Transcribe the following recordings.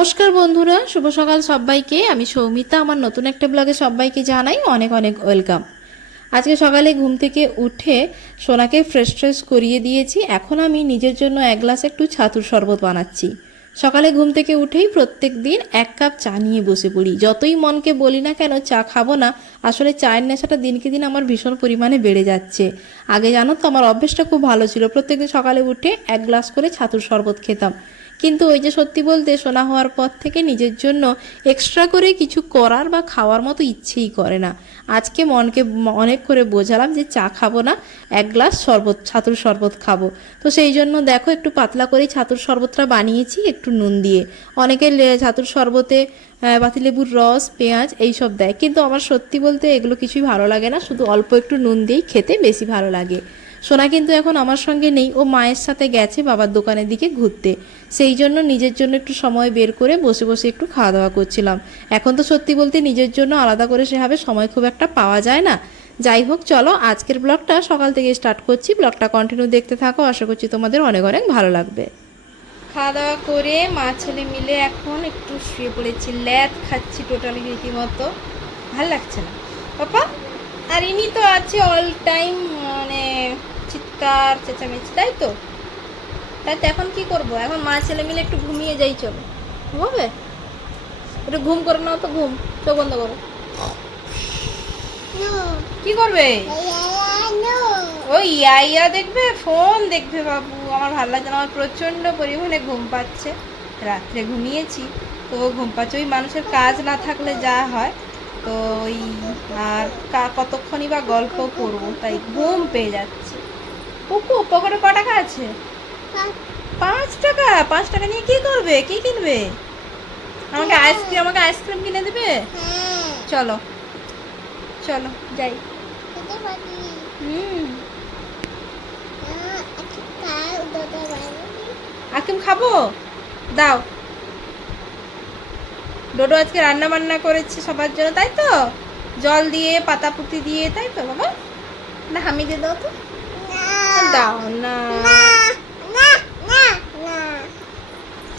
নমস্কার বন্ধুরা, শুভ সকাল সবাইকে। আমি সৌমিতা, আমার নতুন একটা ব্লগে সবাইকে জানাই অনেক অনেক ওয়েলকাম। আজকে সকালে ঘুম থেকে উঠে সোনাকে ফ্রেশ ফ্রেশ করিয়ে দিয়েছি। এখন আমি নিজের জন্য এক গ্লাস একটু ছাতুর শরবত বানাচ্ছি। সকালে ঘুম থেকে উঠেই প্রত্যেক দিন এক কাপ চা নিয়ে বসে পড়ি। যতই মনকে বলি না কেন, চা খাব না, আসলে চায়ের নেশাটা দিনকে দিন আমার ভীষণ পরিমাণে বেড়ে যাচ্ছে। আগে জানো তো, আমার অভ্যেসটা খুব ভালো ছিল। প্রত্যেকদিন সকালে উঠে এক গ্লাস করে ছাতুর শরবত খেতাম। কিন্তু ওই যে সত্যি বলতে সোনা হওয়ার পর থেকে নিজের জন্য এক্সট্রা করে কিছু করার বা খাওয়ার মতো ইচ্ছেই করে না। আজকে মনকে অনেক করে বোঝালাম যে চা খাব না, এক গ্লাস শরবত, ছাতুর শরবত খাব। তো সেই জন্য দেখো একটু পাতলা করেই ছাতুর শরবতটা বানিয়েছি, একটু নুন দিয়ে। অনেকে ছাতুর শরবতে পাতিলেবুর রস, পেঁয়াজ এইসব দেয়। কিন্তু আমার সত্যি বলতে এগুলো কিছুই ভালো লাগে না, শুধু অল্প একটু নুন দিয়েই খেতে বেশি ভালো লাগে। সোনা কিন্তু এখন আমার সঙ্গে নেই, ও মায়ের সাথে গেছে বাবার দোকানের দিকে ঘুরতে। সেই জন্য নিজের জন্য একটু সময় বের করে বসে বসে একটু খাওয়া দাওয়া করছিলাম। এখন তো সত্যি বলতে নিজের জন্য আলাদা করে সেভাবে সময় খুব একটা পাওয়া যায় না। যাই হোক, চলো আজকের ব্লগটা সকাল থেকে স্টার্ট করছি। ব্লগটা কন্টিনিউ দেখতে থাকো, আশা করছি তোমাদের অনেক অনেক ভালো লাগবে। খাওয়া দাওয়া করে মা ছেলে মিলে এখন একটু শুয়ে পড়েছি ল্যাদ খাচ্ছি টোটালি রীতিমতো। ভালো লাগছে না। পাপা? আর ইনি তো আছে অল টাইম মানে চিৎকার চেঁচামেচি তাই তো? তাই তো এখন কি করব? এখন মা ছেলে মিলে একটু ঘুমিয়ে যাই চলো। ঘুমাবে? একটু ঘুম করে নাও তো ঘুম। চোখ বন্ধ করো। কি করবে? ওই ইয়া ইয়া দেখবে ফোন দেখবে বাবু। আমার ভালো লাগছে আমার প্রচণ্ড পরিমাণে ঘুম পাচ্ছে। রাত্রে ঘুমিয়েছি। তো ঘুম পাচ্ছে। ওই মানুষের কাজ না থাকলে যা হয়। তো ওই আর কতক্ষণই বা গল্প করব তাই ঘুম পেয়ে যাচ্ছে। পুকু পকেটে ক টাকা আছে? পাঁচ। টাকা? পাঁচ টাকা নিয়ে কি করবে? কি কিনবে? আমাকে আইসক্রিম আমাকে আইসক্রিম কিনে দেবে? চলো। চলো যাই। হুম। আকিম খাব? দাও। ডোডো আজকে রান্না বান্না করেছে সবার জন্য তাই তো? জল দিয়ে পাতা পুতি দিয়ে তাই তো বাবা? না হামি দিয়ে দাও তো। দাও না।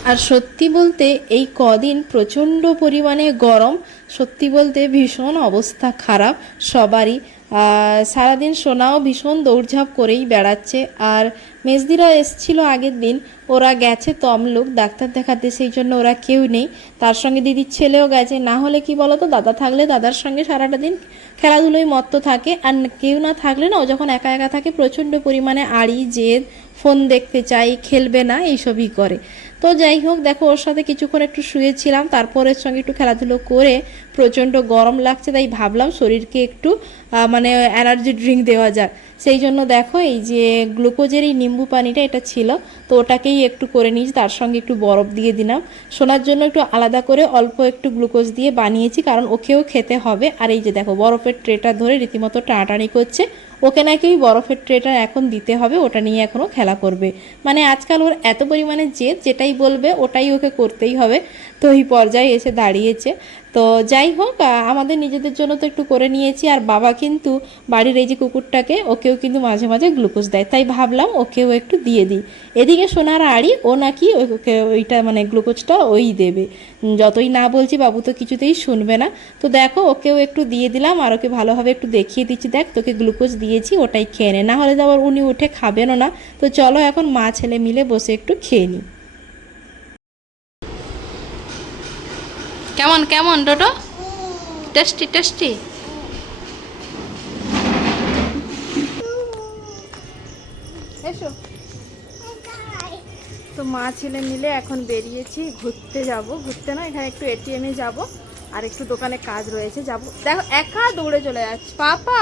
আর সত্যি বলতে এই কদিন প্রচণ্ড পরিমাণে গরম। সত্যি বলতে ভীষণ অবস্থা খারাপ। সবারই সারাদিন সোনাও ভীষণ দৌড়ঝাঁপ করেই বেড়াচ্ছে। আর মেজদিরা এসছিল আগের দিন। ওরা গেছে তমলুক, ডাক্তার দেখাতে, সেই জন্য ওরা কেউ নেই। তার সঙ্গে দিদির ছেলেও গেছে। না হলে কি বলতো, দাদা থাকলে দাদার সঙ্গে সারাটা দিন খেলাধুলোই মত্ত থাকে। আর কেউ না থাকলে না, ও যখন একা একা থাকে, প্রচণ্ড পরিমাণে আড়ি, জেদ ফোন দেখতে চাই, খেলবে না, এইসবই করে। তো যাই হোক, দেখো, ওর সাথে কিছুক্ষণ একটু শুয়েছিলাম, তারপর এর সঙ্গে একটু খেলাধুলো করে প্রচণ্ড গরম লাগছে, তাই ভাবলাম শরীরকে একটু মানে এনার্জি ড্রিঙ্ক দেওয়া যাক। সেই জন্য দেখো, এই যে গ্লুকোজের এই নিম্বু পানিটা এটা ছিল, তো ওটাকেই একটু করে নিয়েছি, তার সঙ্গে একটু বরফ দিয়ে দিলাম। শোনার জন্য একটু আলাদা করে অল্প একটু গ্লুকোজ দিয়ে বানিয়েছি, কারণ ওকেও খেতে হবে। আর এই যে দেখো, বরফের ট্রেটা ধরে রীতিমতো টানাটানি করছে ওকে নাকি ওই বরফের ট্রেটা এখন দিতে হবে, ওটা নিয়ে এখনও খেলা করবে। মানে আজকাল ওর এত পরিমাণে জেদ, যেটাই বলবে ওটাই ওকে করতেই হবে। তো এই পর্যায়ে এসে দাঁড়িয়েছে। তো যাই হোক আমাদের নিজেদের জন্য তো একটু করে নিয়েছি, আর বাবা কিন্তু বাড়ির এই যে কুকুরটাকে, ওকেও কিন্তু মাঝে মাঝে গ্লুকোজ দেয়। তাই ভাবলাম ওকেও একটু দিয়ে দিই। এদিকে সোনার আড়ি, ও নাকি ওকে ওইটা মানে গ্লুকোজটা ওই দেবে। যতই না বলছি বাবু তো কিছুতেই শুনবে না। তো দেখো, ওকেও একটু দিয়ে দিলাম, আর ওকে ভালোভাবে একটু দেখিয়ে দিচ্ছি। দেখ, তোকে গ্লুকোজ দিয়েছি, ওটাই খেয়ে নে। না হলে তো আবার উনি উঠে খাবেনও না। তো চলো এখন মা ছেলে মিলে বসে একটু খেয়ে নিই কেমন কেমন ডোটো টেস্টি টেস্টি? এসো। তো মা ছেলে মিলে এখন বেরিয়েছি, ঘুরতে যাব। ঘুরতে না, এখানে একটু এটিএমে যাব, আর একটু দোকানে কাজ রয়েছে, যাব। দেখো, একা দৌড়ে চলে যাচ্ছে। পাপা,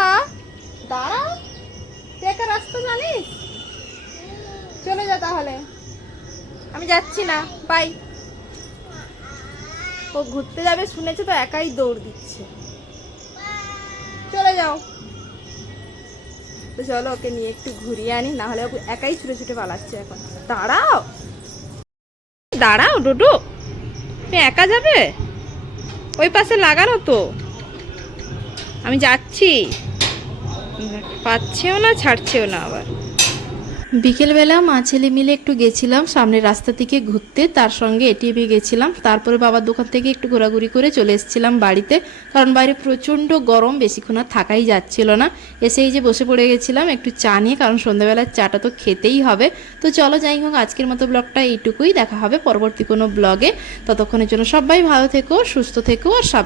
দাঁড়া। তুই একা রাস্তা জানিস? চলে যা তাহলে। আমি যাচ্ছি না। বাই। ও ঘুরতে যাবে শুনেছে তো একাই দৌড় দিচ্ছে। চলে যাও। তো চলো ওকে নিয়ে একটু ঘুরিয়ে আনি, না হলে একাই ছুটে ছুটে পালাচ্ছে এখন। দাঁড়াও। দাঁড়াও, ডুডু। তুমি একা যাবে? ওই পাশে লাগানো তো। আমি যাচ্ছি। পাচ্ছেও না, ছাড়ছেও না আবার। বিকেলবেলা মা ছেলে মিলে একটু গেছিলাম সামনের রাস্তা থেকে ঘুরতে, তার সঙ্গে এটিএমে গেছিলাম। তারপরে বাবার দোকান থেকে একটু ঘোরাঘুরি করে চলে এসেছিলাম বাড়িতে, কারণ বাইরে প্রচণ্ড গরম, বেশিক্ষণ আর থাকাই যাচ্ছিল না। এসেই যে বসে পড়ে গেছিলাম একটু চা নিয়ে, কারণ সন্ধ্যাবেলার চাটা তো খেতেই হবে। তো চলো যাই হোক, আজকের মতো ব্লগটা এইটুকুই। দেখা হবে পরবর্তী কোনো ব্লগে। ততক্ষণের জন্য সবাই ভালো থেকো, সুস্থ থেকো আর সাব